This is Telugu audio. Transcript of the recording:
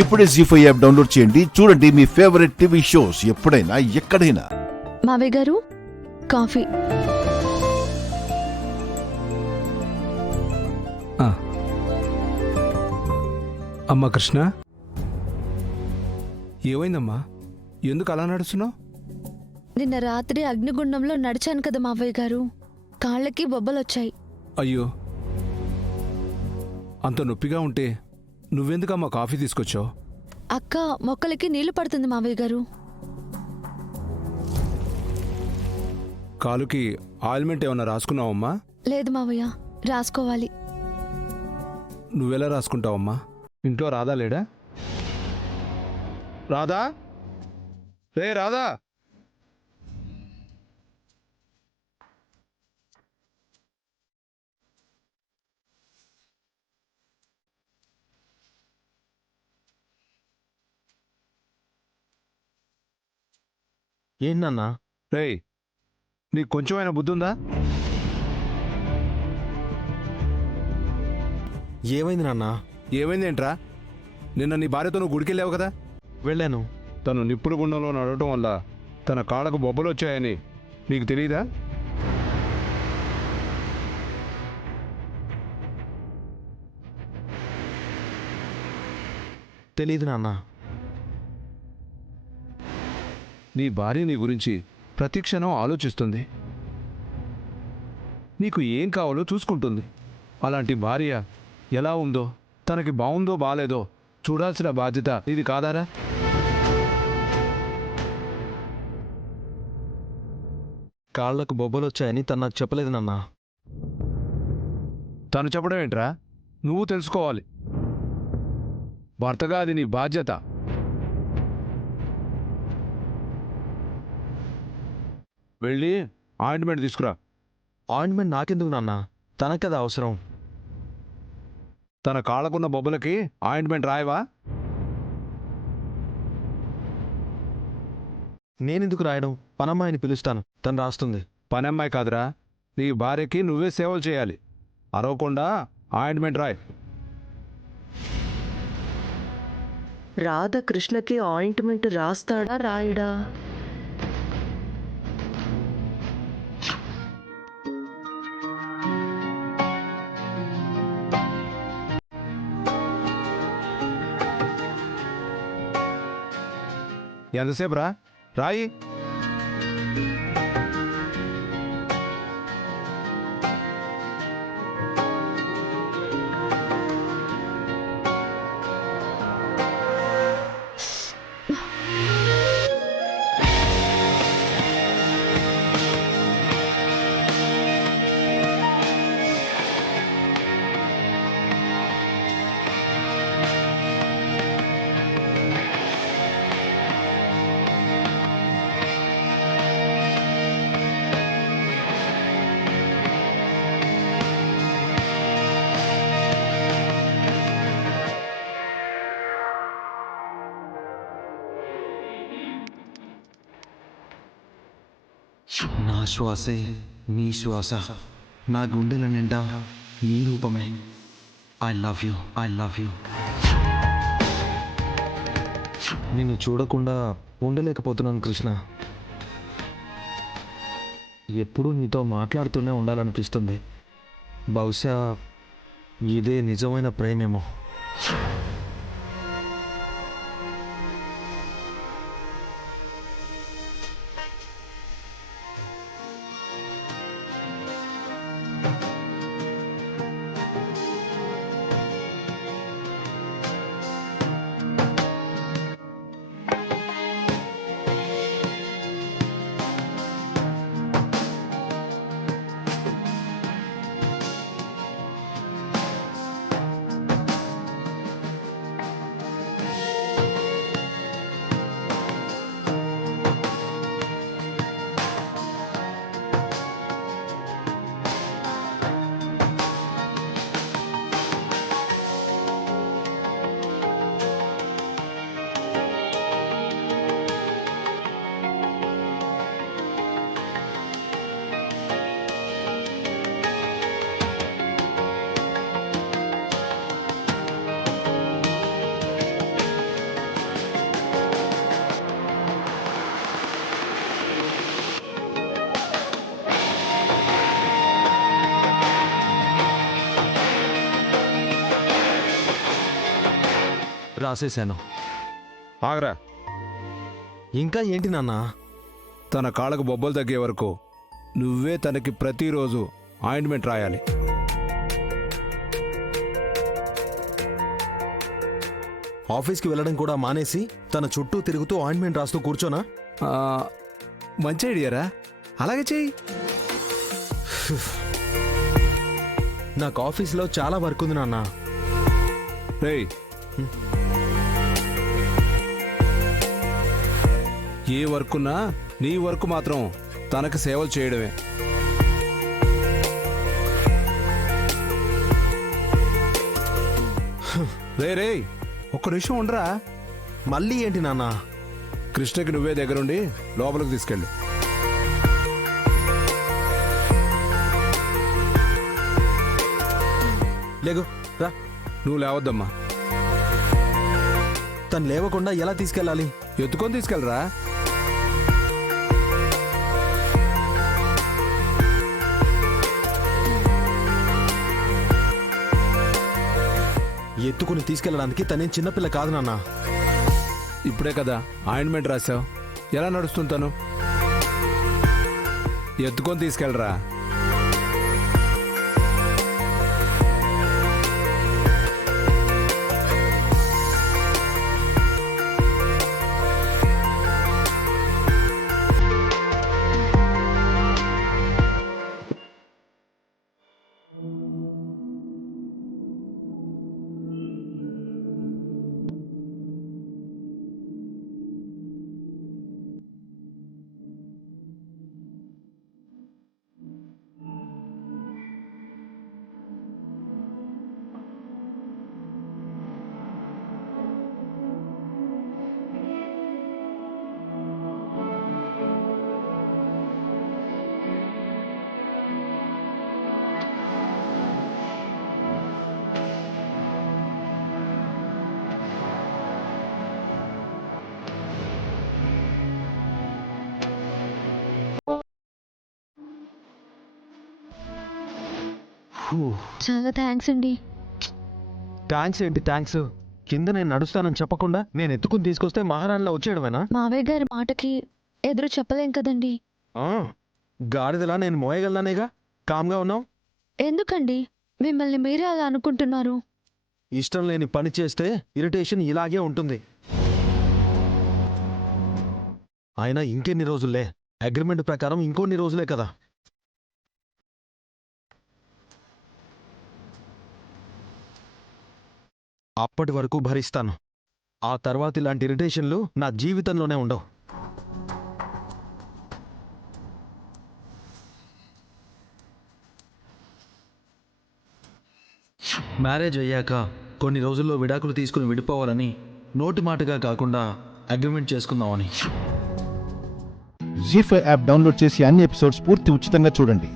ఇప్పుడే జీ5 యాప్ డౌన్లోడ్ చేయండి. చూడండి మీ ఫేవరెట్ టీవీ షోస్ ఎప్పుడైనా ఎక్కడైనా. మావయ్య గారు కాఫీ. అమ్మా కృష్ణ, ఏమైందమ్మా? ఎందుకు అలా నడుస్తున్నావు? నిన్న రాత్రి అగ్నిగుండంలో నడిచాను కదా మావయ్య గారు, కాళ్ళకి బొబ్బలొచ్చాయి. అయ్యో, అంత నొప్పిగా ఉంటే నువ్వెందుకమ్మా కాఫీ తీసుకొచ్చావు? అక్క మొక్కలకి నీళ్లు పడుతుంది మావయ్య గారు. కాలుకి ఆయిల్మెంట్ ఏమన్నా రాసుకున్నావమ్మా? లేదు మావయ్య, రాసుకోవాలి. నువ్వెలా రాసుకుంటావమ్మా? ఇంట్లో రాధా లేడా? రాధా, రే రాధా. ఏంటన్నా? రేయ్, నీకు కొంచెమైనా బుద్ధి ఉందా? ఏమైంది నాన్న? ఏమైందేంట్రా? నిన్న నీ భార్యతో నువ్వు గుడికెళ్ళావు కదా? వెళ్ళాను. తను నిప్పుల గుండంలో నడవటం వల్ల తన కాళ్ళకు బొబ్బలు వచ్చాయని నీకు తెలీదా? తెలీదు నాన్న. నీ భార్య నీ గురించి ప్రతి క్షణం ఆలోచిస్తుంది. నీకు ఏం కావాలో చూసుకుంటుంది. అలాంటి భార్య ఎలా ఉందో, తనకి బాగుందో బాలేదో చూడాల్సిన బాధ్యత ఇది కాదారా? కాళ్ళకు బొబ్బలు వచ్చాయని తను నాకు చెప్పలేదు నాన్న. తను చెప్పడం ఏంట్రా? నువ్వు తెలుసుకోవాలి. భర్తగా అది నీ బాధ్యత. వెళ్ళి ఆయింట్మెంట్ తీసుకురా. ఆయింట్మెంట్ నాకెందుకు నాన్న? తనకు కదా అవసరం. తన కాళ్ళకున్న బొబ్బలకి ఆయింట్మెంట్ రాయవా? నేనెందుకు రాయడం? పనమ్మాయిని పిలుస్తాను, తను రాస్తుంది. పనమ్మాయి కాదురా, నీ భార్యకి నువ్వే సేవలు చేయాలి. అరవకుండా ఆయింట్మెంట్ రాయ్. రాధకృష్ణకి ఆయింట్మెంట్ రాస్తాడా రాయడా? ఎంతసేపు రా, రాయి. నా శ్వాసే నీ శ్వాస, నా గుండెల నిండా నీ రూపమే. I love you, I love you. నిన్ను చూడకుండా ఉండలేకపోతున్నాను కృష్ణ. ఎప్పుడూ నీతో మాట్లాడుతూనే ఉండాలనిపిస్తుంది. బహుశా ఇదే నిజమైన ప్రేమేమో. రాసేశాను. ఆగరా. ఇంకా ఏంటి నాన్న? తన కాళ్ళకు బొబ్బలు తగ్గే వరకు నువ్వే తనకి ప్రతిరోజు ఆయింట్మెంట్ రాయాలి. ఆఫీస్కి వెళ్ళడం కూడా మానేసి తన చుట్టూ తిరుగుతూ ఆయింట్మెంట్ రాస్తూ కూర్చోనా? ఆ, మంచి ఐడియారా, అలాగే చెయ్యి. నాకు ఆఫీస్లో చాలా వర్క్ ఉంది నాన్న. రేయ్, ఏ వర్క్ ఉన్నా నీ వర్క్ మాత్రం తనకి సేవలు చేయడమే. రే ఒక్క నిమిషం ఉండరా. మళ్ళీ ఏంటి నాన్న? కృష్ణకి నువ్వే దగ్గరుండి లోపలికి తీసుకెళ్ళు. లేగు రా. నువ్వు లేవద్దమ్మా. తను లేవకుండా ఎలా తీసుకెళ్ళాలి? ఎత్తుకొని తీసుకెళ్ళరా. ఎత్తుకుని తీసుకెళ్ళడానికి తనేం చిన్నపిల్ల కాదు నాన్న. ఇప్పుడే కదా ఆయింట్మెంట్ రాశావు, ఎలా నడుస్తుంటాను? ఎత్తుకొని తీసుకెళ్ళరా. చాలా థ్యాంక్స్ అండి. థ్యాంక్స్ ఏంటి థ్యాంక్స్? కింద నేను నడుస్తానని చెప్పకుండా నేను ఎత్తుకుని తీసుకొస్తే మహారాణిలా వచ్చేయడమేనా? మావయ్య గారి మాటకి ఎదురు చెప్పలేం కదండి. గాడిదలా నేను మోయగలనేగా కామ్గా ఉన్నావు. ఎందుకండి మిమ్మల్ని మీరే అలా అనుకుంటున్నారు? ఇష్టం లేని పని చేస్తే ఇరిటేషన్ ఇలాగే ఉంటుంది. అయినా ఇంకెన్ని రోజులే? అగ్రిమెంట్ ప్రకారం ఇంకొన్ని రోజులే కదా. అప్పటి వరకు భరిస్తాను. ఆ తర్వాత ఇలాంటి ఇరిటేషన్లు నా జీవితంలోనే ఉండవు. మ్యారేజ్ అయ్యాక కొన్ని రోజుల్లో విడాకులు తీసుకుని విడిపోవాలని నోటి మాటగా కాకుండా అగ్రిమెంట్ చేసుకుందామని. జీ5 యాప్ డౌన్లోడ్ చేసి అన్ని ఎపిసోడ్స్ పూర్తి ఉచితంగా చూడండి.